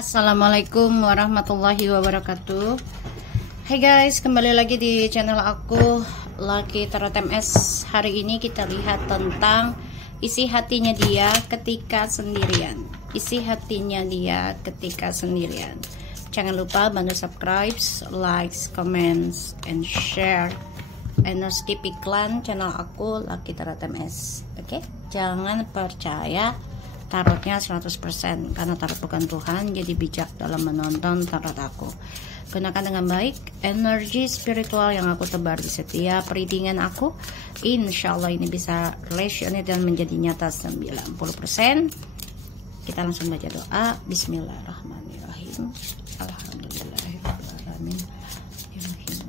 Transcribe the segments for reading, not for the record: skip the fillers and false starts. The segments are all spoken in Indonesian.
Assalamualaikum warahmatullahi wabarakatuh. Hai guys, kembali lagi di channel aku Lucky Tarot MS. Hari ini kita lihat tentang isi hatinya dia ketika sendirian. Isi hatinya dia ketika sendirian. Jangan lupa bantu subscribe, like, comments, and share. And no skip iklan channel aku Lucky Tarot MS. Oke? Jangan percaya tarotnya 100% karena tarot bukan Tuhan, jadi bijak dalam menonton tarot aku. Gunakan dengan baik energi spiritual yang aku tebar di setiap readingan aku. Insya Allah ini bisa relationate dan menjadi nyata 90%. Kita langsung baca doa. Bismillahirrahmanirrahim. Alhamdulillahirrahmanirrahim.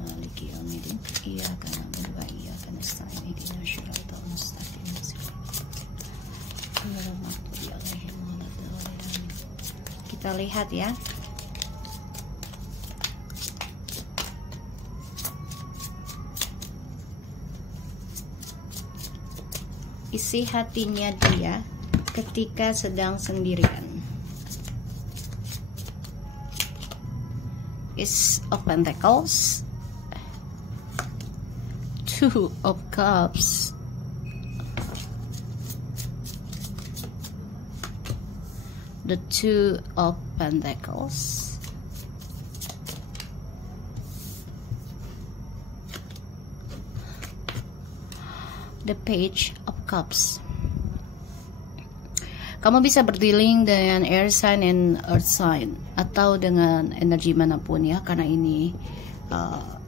Maliki yaumiddin. Iyyaka na'budu wa iyyaka nasta'in. Ihdinas siratal mustaqim. Kita lihat ya. Isi hatinya dia ketika sedang sendirian. Ace of Pentacles, Two of Cups, the Two of Pentacles, the Page of Cups. Kamu bisa berdealing dengan air sign and earth sign atau dengan energi manapun ya, karena ini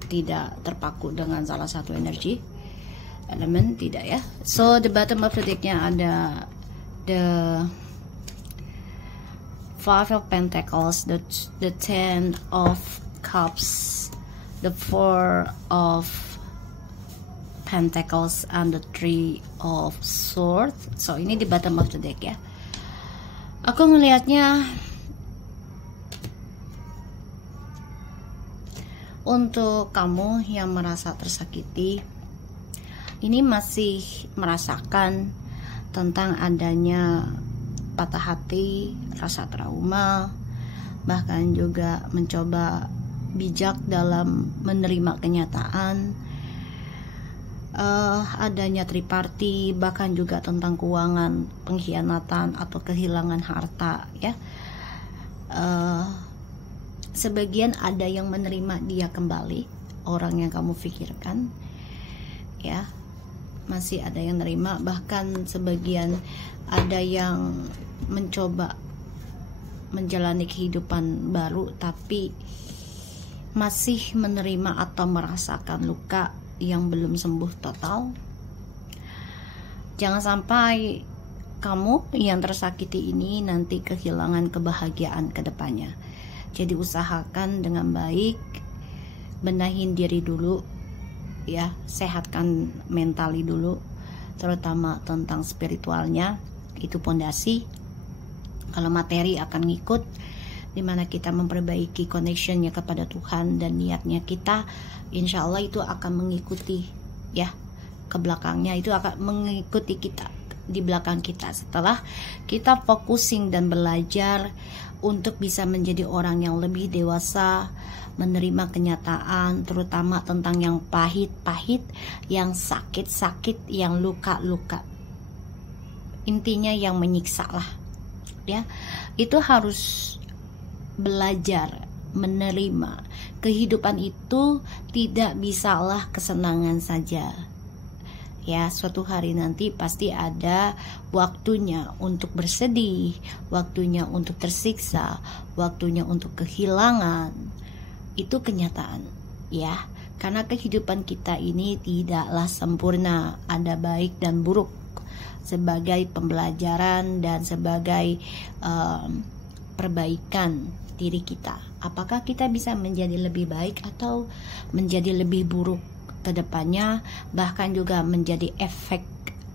tidak terpaku dengan salah satu energi elemen, tidak ya. So the bottom of the decknya ada the Five of Pentacles, the Ten of Cups, the Four of Pentacles, and the Three of Swords. So ini di bottom of the deck ya. Aku melihatnya untuk kamu yang merasa tersakiti, ini masih merasakan tentang adanya patah hati, rasa trauma, bahkan juga mencoba bijak dalam menerima kenyataan, adanya triparty, bahkan juga tentang keuangan, pengkhianatan atau kehilangan harta ya. Sebagian ada yang menerima dia kembali, orang yang kamu pikirkan ya, masih ada yang nerima, bahkan sebagian ada yang mencoba menjalani kehidupan baru tapi masih menerima atau merasakan luka yang belum sembuh total. Jangan sampai kamu yang tersakiti ini nanti kehilangan kebahagiaan ke depannya. Jadi usahakan dengan baik, benahin diri dulu ya, sehatkan mentali dulu, terutama tentang spiritualnya. Itu pondasi. Kalau materi akan ngikut, dimana kita memperbaiki connectionnya kepada Tuhan dan niatnya kita, insya Allah itu akan mengikuti ya ke belakangnya, itu akan mengikuti kita di belakang kita setelah kita focusing dan belajar untuk bisa menjadi orang yang lebih dewasa, menerima kenyataan, terutama tentang yang pahit-pahit, yang sakit-sakit, yang luka-luka, intinya yang menyiksa lah ya. Itu harus belajar menerima kehidupan itu tidak bisalah kesenangan saja ya. Suatu hari nanti pasti ada waktunya untuk bersedih, waktunya untuk tersiksa, waktunya untuk kehilangan. Itu kenyataan ya, karena kehidupan kita ini tidaklah sempurna, ada baik dan buruk. Sebagai pembelajaran dan sebagai perbaikan diri kita, apakah kita bisa menjadi lebih baik atau menjadi lebih buruk ke depannya, bahkan juga menjadi efek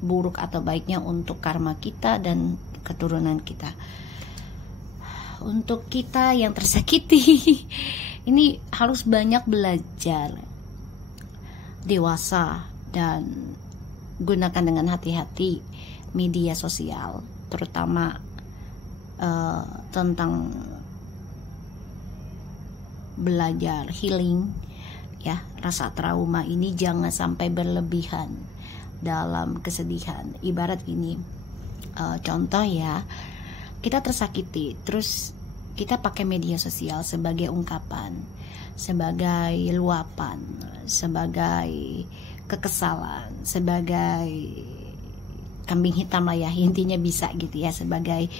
buruk atau baiknya untuk karma kita dan keturunan kita. Untuk kita yang tersakiti ini harus banyak belajar, dewasa, dan gunakan dengan hati-hati media sosial, terutama tentang belajar healing ya. Rasa trauma ini jangan sampai berlebihan dalam kesedihan. Ibarat gini, contoh ya, kita tersakiti, terus kita pakai media sosial sebagai ungkapan, sebagai luapan, sebagai kekesalan, sebagai kambing hitam lah ya, intinya bisa gitu ya, sebagai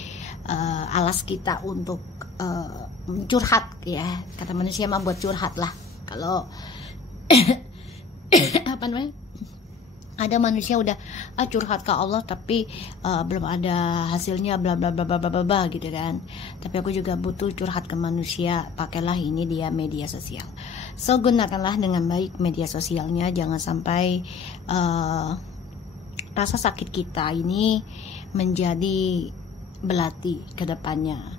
alas kita untuk curhat ya. Kata manusia mah buat curhat lah. Kalau apa namanya, ada manusia udah curhat ke Allah tapi belum ada hasilnya, bla bla bla bla bla bla gitu kan. Tapi aku juga butuh curhat ke manusia, pakailah ini dia media sosial. So gunakanlah dengan baik media sosialnya, jangan sampai rasa sakit kita ini menjadi belati ke depannya.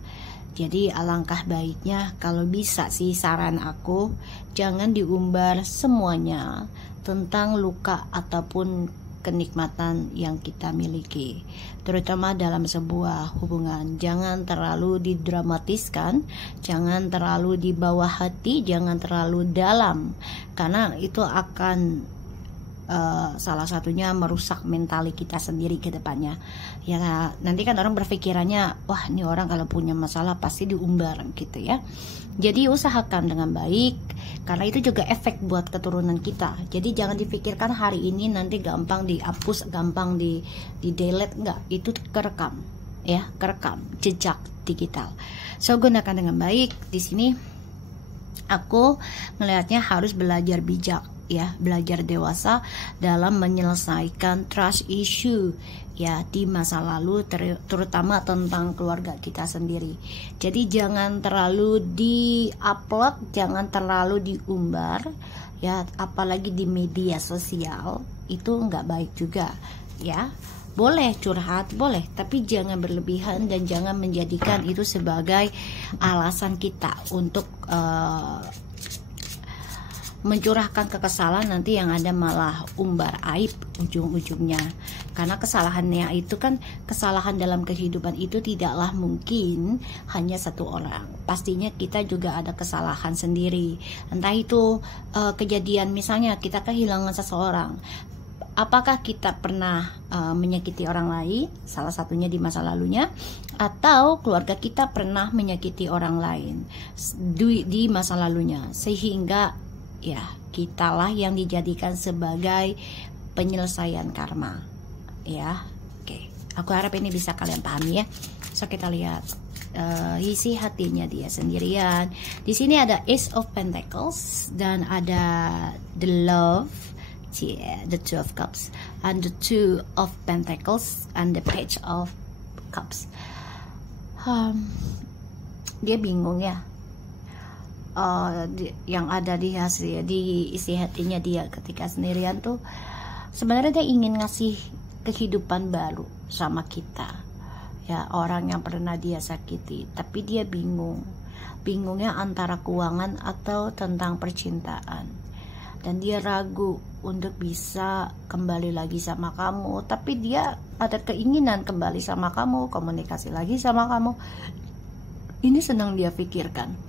Jadi alangkah baiknya kalau bisa sih, saran aku, jangan diumbar semuanya tentang luka ataupun kenikmatan yang kita miliki, terutama dalam sebuah hubungan. Jangan terlalu didramatiskan, jangan terlalu di bawah hati, jangan terlalu dalam, karena itu akan salah satunya merusak mentali kita sendiri ke depannya ya. Nanti kan orang berpikirannya, wah ini orang kalau punya masalah pasti diumbar gitu ya. Jadi usahakan dengan baik, karena itu juga efek buat keturunan kita. Jadi jangan dipikirkan hari ini nanti gampang dihapus, gampang di delete, enggak, itu kerekam ya, kerekam jejak digital. So gunakan dengan baik. Di sini aku melihatnya harus belajar bijak ya, belajar dewasa dalam menyelesaikan trust issue ya di masa lalu, terutama tentang keluarga kita sendiri. Jadi jangan terlalu di-upload, jangan terlalu diumbar ya, apalagi di media sosial, itu nggak baik juga ya. Boleh curhat, boleh, tapi jangan berlebihan dan jangan menjadikan itu sebagai alasan kita untuk mencurahkan kekesalan, nanti yang ada malah umbar aib ujung-ujungnya. Karena kesalahannya itu kan, kesalahan dalam kehidupan itu tidaklah mungkin hanya satu orang, pastinya kita juga ada kesalahan sendiri. Entah itu kejadian misalnya kita kehilangan seseorang, apakah kita pernah menyakiti orang lain, salah satunya di masa lalunya, atau keluarga kita pernah menyakiti orang lain di masa lalunya, sehingga ya kitalah yang dijadikan sebagai penyelesaian karma ya. Oke, aku harap ini bisa kalian pahami ya. So kita lihat isi hatinya dia sendirian. Di sini ada Ace of Pentacles dan ada the Love, the Two of Cups, and the Two of Pentacles, and the Page of Cups. Dia bingung ya. Yang ada di isi hatinya dia ketika sendirian tuh, sebenarnya dia ingin ngasih kehidupan baru sama kita ya, orang yang pernah dia sakiti, tapi dia bingungnya antara keuangan atau tentang percintaan, dan dia ragu untuk bisa kembali lagi sama kamu, tapi dia ada keinginan kembali sama kamu, komunikasi lagi sama kamu. Ini sedang dia pikirkan.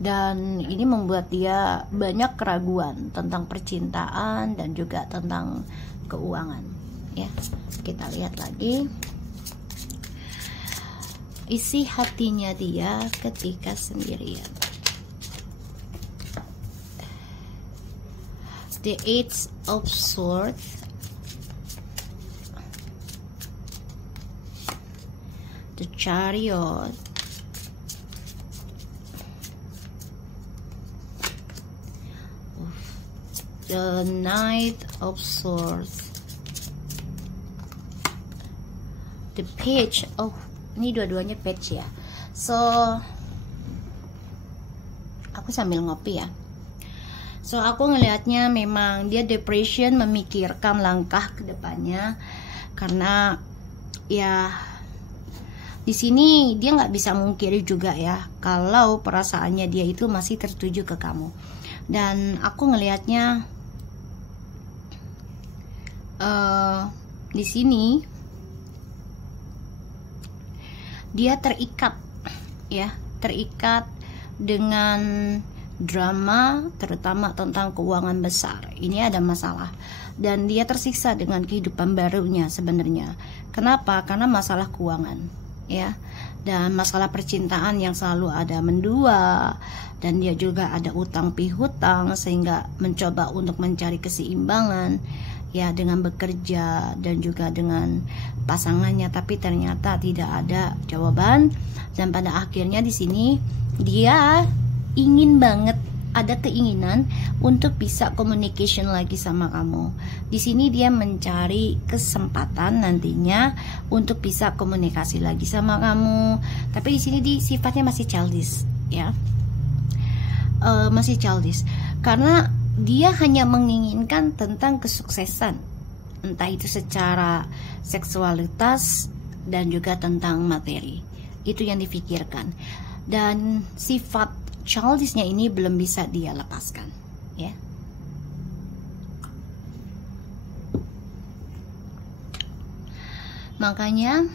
Dan ini membuat dia banyak keraguan tentang percintaan dan juga tentang keuangan ya. Kita lihat lagi isi hatinya dia ketika sendirian. The Eight of Swords, the Chariot, the Knight of Swords, the Page of, ini dua-duanya page ya. So aku sambil ngopi ya. So aku ngelihatnya memang dia depression, memikirkan langkah ke depannya, karena ya di sini dia nggak bisa mungkiri juga ya kalau perasaannya dia itu masih tertuju ke kamu. Dan aku ngelihatnya di sini dia terikat ya, terikat dengan drama, terutama tentang keuangan besar. Ini ada masalah dan dia tersiksa dengan kehidupan barunya sebenarnya. Kenapa? Karena masalah keuangan, ya, dan masalah percintaan yang selalu ada mendua, dan dia juga ada utang piutang sehingga mencoba untuk mencari keseimbangan, ya, dengan bekerja dan juga dengan pasangannya, tapi ternyata tidak ada jawaban. Dan pada akhirnya di sini dia ingin banget, ada keinginan untuk bisa communication lagi sama kamu. Di sini dia mencari kesempatan nantinya untuk bisa komunikasi lagi sama kamu. Tapi di sini sifatnya masih childish, ya, masih childish, karena dia hanya menginginkan tentang kesuksesan, entah itu secara seksualitas dan juga tentang materi. Itu yang difikirkan, dan sifat childishnya ini belum bisa dia lepaskan, ya. Makanya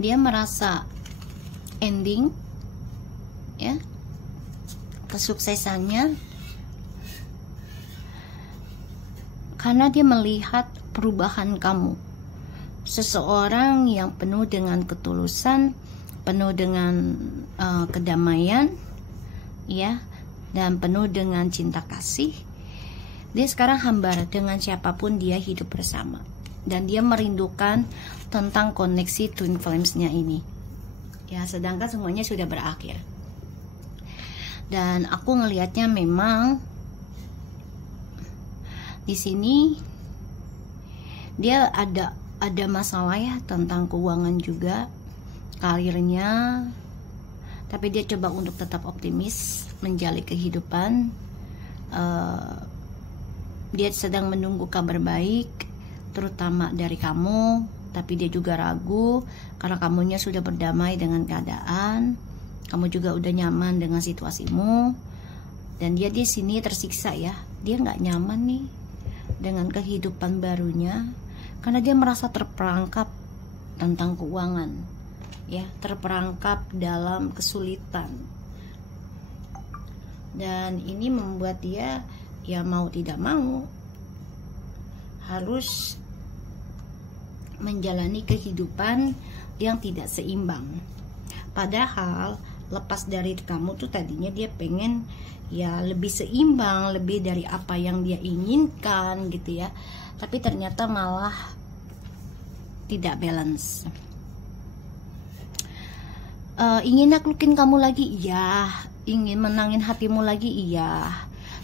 dia merasa ending, ya, kesuksesannya, karena dia melihat perubahan kamu, seseorang yang penuh dengan ketulusan, penuh dengan kedamaian, ya, dan penuh dengan cinta kasih. Dia sekarang hambar dengan siapapun dia hidup bersama, dan dia merindukan tentang koneksi twin flames-nya ini, ya, sedangkan semuanya sudah berakhir. Dan aku ngelihatnya memang di sini dia ada masalah, ya, tentang keuangan juga, karirnya, tapi dia coba untuk tetap optimis menjalani kehidupan. Dia sedang menunggu kabar baik, terutama dari kamu, tapi dia juga ragu karena kamunya sudah berdamai dengan keadaan, kamu juga udah nyaman dengan situasimu, dan dia di sini tersiksa, ya, dia nggak nyaman nih dengan kehidupan barunya karena dia merasa terperangkap tentang keuangan, ya, terperangkap dalam kesulitan, dan ini membuat dia, ya, mau tidak mau harus menjalani kehidupan yang tidak seimbang. Padahal lepas dari kamu tuh tadinya dia pengen, ya, lebih seimbang, lebih dari apa yang dia inginkan, gitu, ya, tapi ternyata malah tidak balance. Ingin naklukin kamu lagi, iya. Ingin menangin hatimu lagi, iya.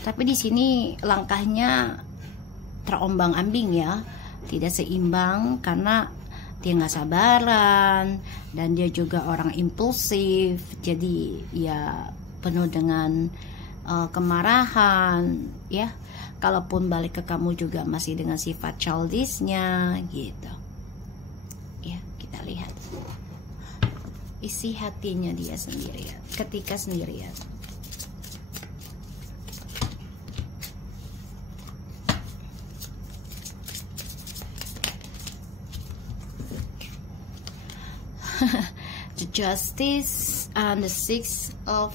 Tapi di sini langkahnya terombang-ambing, ya, tidak seimbang karena dia nggak sabaran dan dia juga orang impulsif. Jadi, ya, penuh dengan kemarahan, ya. Kalaupun balik ke kamu juga masih dengan sifat childishnya, gitu, ya. Kita lihat isi hatinya dia sendirian ketika sendirian. The Justice and the Six of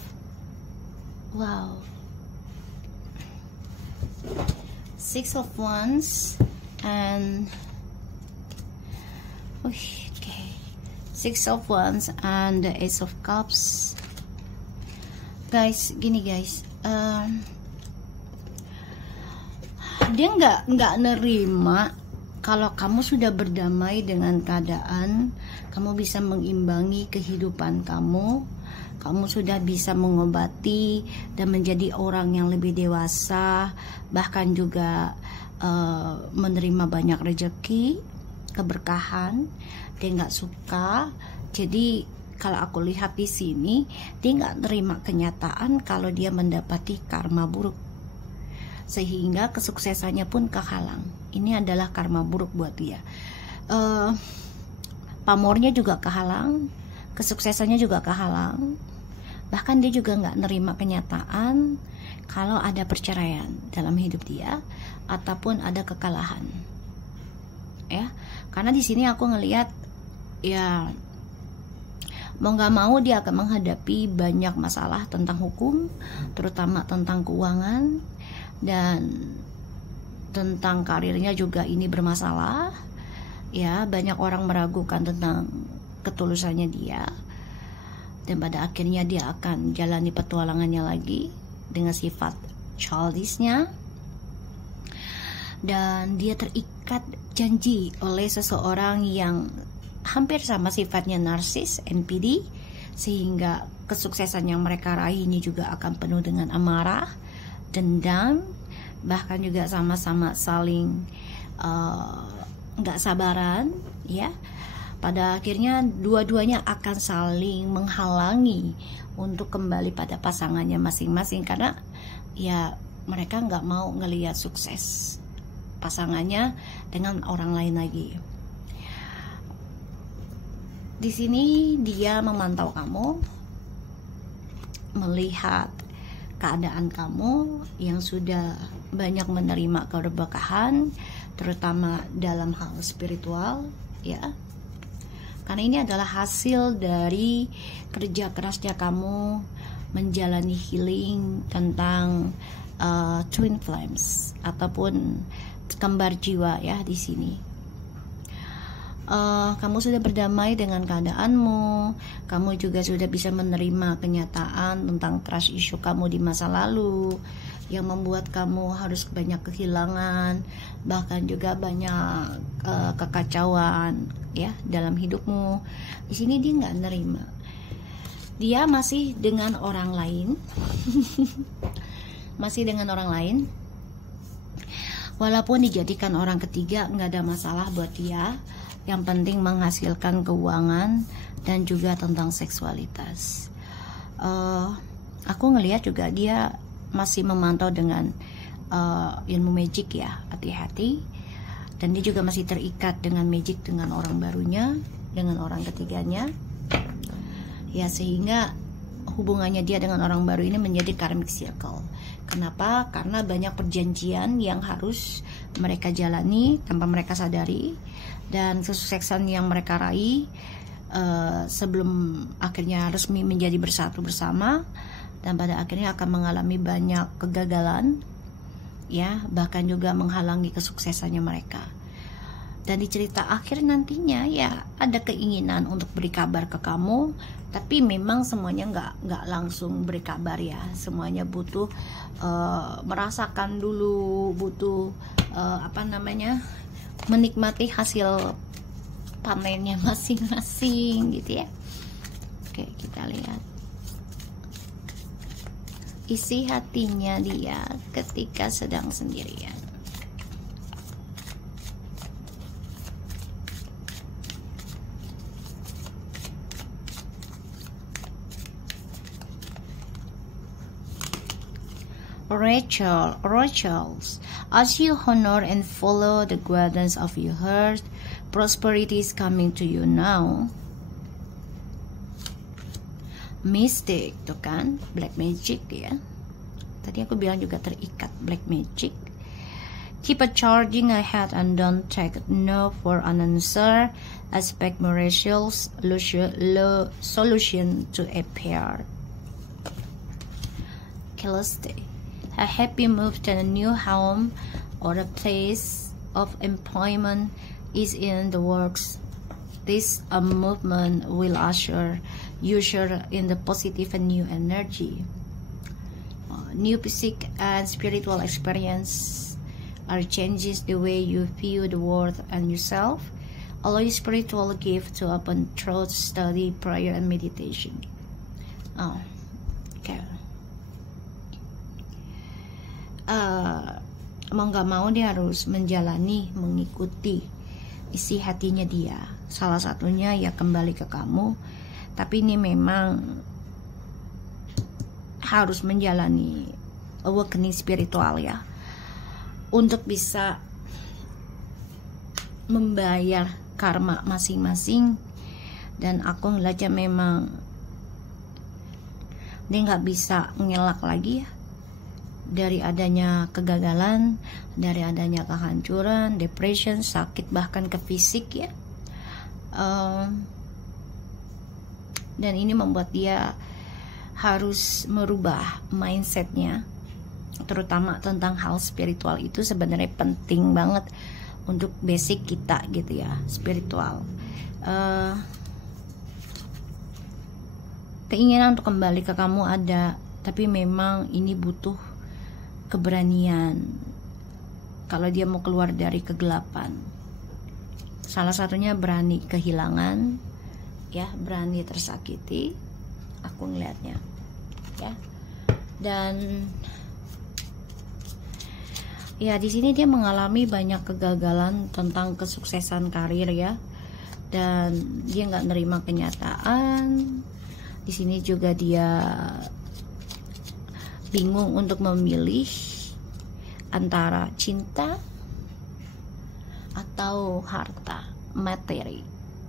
Six of Wands and Six of Wands and the Ace of Cups. Guys, gini guys, dia nggak nerima kalau kamu sudah berdamai dengan keadaan, kamu bisa mengimbangi kehidupan kamu sudah bisa mengobati dan menjadi orang yang lebih dewasa, bahkan juga menerima banyak rezeki, keberkahan. Dia nggak suka. Jadi kalau aku lihat di sini, dia nggak terima kenyataan kalau dia mendapati karma buruk, sehingga kesuksesannya pun kehalang. Ini adalah karma buruk buat dia. Pamornya juga kehalang, kesuksesannya juga kehalang. Bahkan dia juga nggak nerima kenyataan kalau ada perceraian dalam hidup dia ataupun ada kekalahan, ya. Karena di sini aku ngelihat, ya, Mau nggak mau dia akan menghadapi banyak masalah tentang hukum, terutama tentang keuangan, dan tentang karirnya juga ini bermasalah. Ya, banyak orang meragukan tentang ketulusannya dia, dan pada akhirnya dia akan jalani petualangannya lagi dengan sifat childishnya, dan dia terikat janji oleh seseorang yang hampir sama sifatnya, narsis, NPD, sehingga kesuksesan yang mereka raih ini juga akan penuh dengan amarah, dendam, bahkan juga sama-sama saling nggak sabaran, ya. Pada akhirnya dua-duanya akan saling menghalangi untuk kembali pada pasangannya masing-masing, karena ya mereka nggak mau ngelihat sukses pasangannya dengan orang lain lagi. Di sini dia memantau kamu, melihat keadaan kamu yang sudah banyak menerima keberkahan, terutama dalam hal spiritual, ya. Karena ini adalah hasil dari kerja kerasnya kamu menjalani healing tentang twin flames ataupun kembar jiwa, ya. Di sini kamu sudah berdamai dengan keadaanmu. Kamu juga sudah bisa menerima kenyataan tentang trust issue kamu di masa lalu yang membuat kamu harus banyak kehilangan, bahkan juga banyak kekacauan, ya, dalam hidupmu. Di sini dia nggak nerima. Dia masih dengan orang lain, masih dengan orang lain. Walaupun dijadikan orang ketiga, nggak ada masalah buat dia. Yang penting menghasilkan keuangan dan juga tentang seksualitas. Aku ngelihat juga dia masih memantau dengan ilmu magic, ya, hati-hati. Dan dia juga masih terikat dengan magic, dengan orang barunya, dengan orang ketiganya, ya, sehingga hubungannya dia dengan orang baru ini menjadi karmic circle. Kenapa? Karena banyak perjanjian yang harus mereka jalani tanpa mereka sadari, dan kesuksesan yang mereka raih sebelum akhirnya resmi menjadi bersatu bersama, dan pada akhirnya akan mengalami banyak kegagalan, ya, bahkan juga menghalangi kesuksesannya mereka. Dan di cerita akhir nantinya, ya, ada keinginan untuk beri kabar ke kamu, tapi memang semuanya nggak langsung beri kabar, ya. Semuanya butuh merasakan dulu, butuh menikmati hasil panennya masing-masing, gitu, ya. Oke, kita lihat isi hatinya dia ketika sedang sendirian. Rachels, as you honor and follow the guidance of your heart, prosperity is coming to you now. Mystic, tuh kan, black magic, ya. Tadi aku bilang juga terikat black magic. Keep a charging ahead and don't take no for an answer. Expect miraculous solution to appear. Calliope, a happy move to a new home or a place of employment is in the works. This movement will usher you in the positive and new energy. New physical and spiritual experience are changes the way you view the world and yourself. Allow your spiritual gift to open through study, prayer, and meditation. Okay. Mau nggak mau dia harus menjalani, mengikuti isi hatinya dia. Salah satunya ya kembali ke kamu, tapi ini memang harus menjalani awakening spiritual, ya, untuk bisa membayar karma masing-masing. Dan aku ngeliatnya memang dia nggak bisa ngelak lagi, ya, dari adanya kegagalan, dari adanya kehancuran, depression, sakit, bahkan ke fisik, ya. dan ini membuat dia harus merubah mindsetnya, terutama tentang hal spiritual. Itu sebenarnya penting banget untuk basic kita gitu ya, spiritual. Keinginan untuk kembali ke kamu ada, tapi memang ini butuh keberanian. Kalau dia mau keluar dari kegelapan, salah satunya berani kehilangan, ya, berani tersakiti. Aku ngelihatnya, ya. Dan ya di sini dia mengalami banyak kegagalan tentang kesuksesan karir, ya, dan dia nggak nerima kenyataan. Di sini juga dia bingung untuk memilih antara cinta atau harta, materi,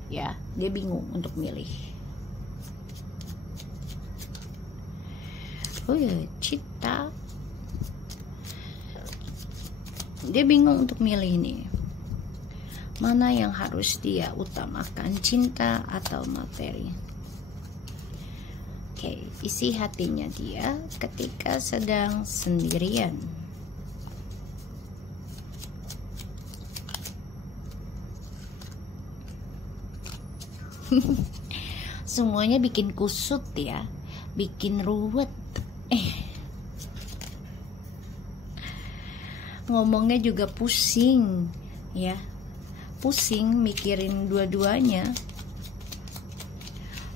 ya. Dia bingung untuk milih. Oh ya, cinta. Dia bingung untuk milih ini. Mana yang harus dia utamakan, cinta atau materi? Oke, isi hatinya dia ketika sedang sendirian. Semuanya bikin kusut ya, bikin ruwet. Ngomongnya juga pusing, ya, pusing mikirin dua-duanya.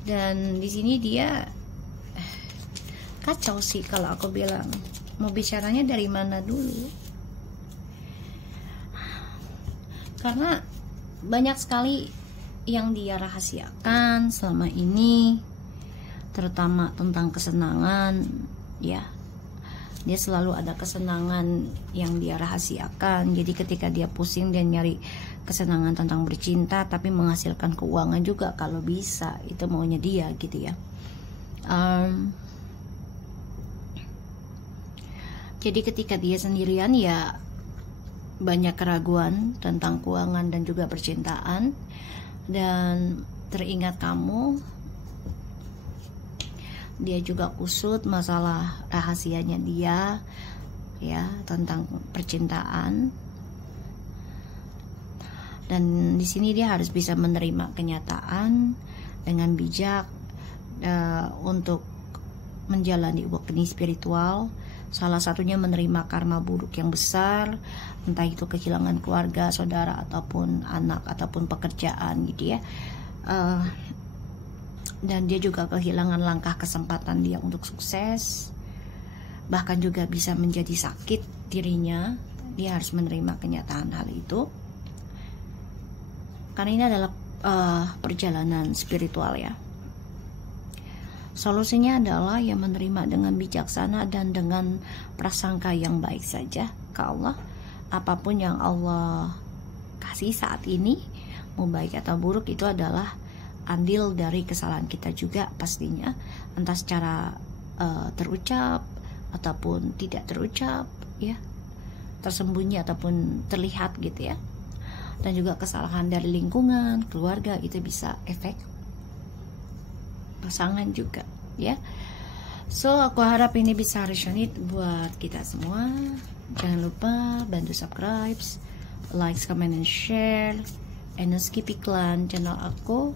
Dan di sini dia kacau sih kalau aku bilang. Mau bicaranya dari mana dulu? Karena banyak sekali yang dia rahasiakan selama ini, terutama tentang kesenangan, ya. Dia selalu ada kesenangan yang dia rahasiakan. Jadi ketika dia pusing, dia nyari kesenangan tentang bercinta, tapi menghasilkan keuangan juga kalau bisa. Itu maunya dia gitu ya. Jadi ketika dia sendirian, ya banyak keraguan tentang keuangan dan juga percintaan. Dan teringat kamu, dia juga kusut masalah rahasianya dia, ya, tentang percintaan. Dan di sini dia harus bisa menerima kenyataan dengan bijak untuk menjalani awakening spiritual. Salah satunya menerima karma buruk yang besar, entah itu kehilangan keluarga, saudara, ataupun anak, ataupun pekerjaan gitu ya. Dan dia juga kehilangan langkah kesempatan dia untuk sukses, bahkan juga bisa menjadi sakit dirinya. Dia harus menerima kenyataan hal itu, karena ini adalah perjalanan spiritual, ya. Solusinya adalah ya menerima dengan bijaksana dan dengan prasangka yang baik saja ke Allah. Apapun yang Allah kasih saat ini, mau baik atau buruk, itu adalah andil dari kesalahan kita juga pastinya, entah secara terucap ataupun tidak terucap, ya, tersembunyi ataupun terlihat gitu ya. Dan juga kesalahan dari lingkungan, keluarga, itu bisa efek pasangan juga, ya. So aku harap ini bisa resonate buat kita semua. Jangan lupa bantu subscribe, like, comment, and share, and skip iklan channel aku,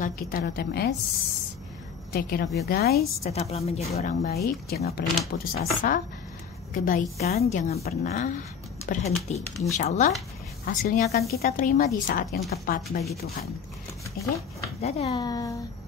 Lucky Tarot MS. Take care of you guys. Tetaplah menjadi orang baik. Jangan pernah putus asa. Kebaikan jangan pernah berhenti. Insya Allah hasilnya akan kita terima di saat yang tepat bagi Tuhan. Oke, dadah.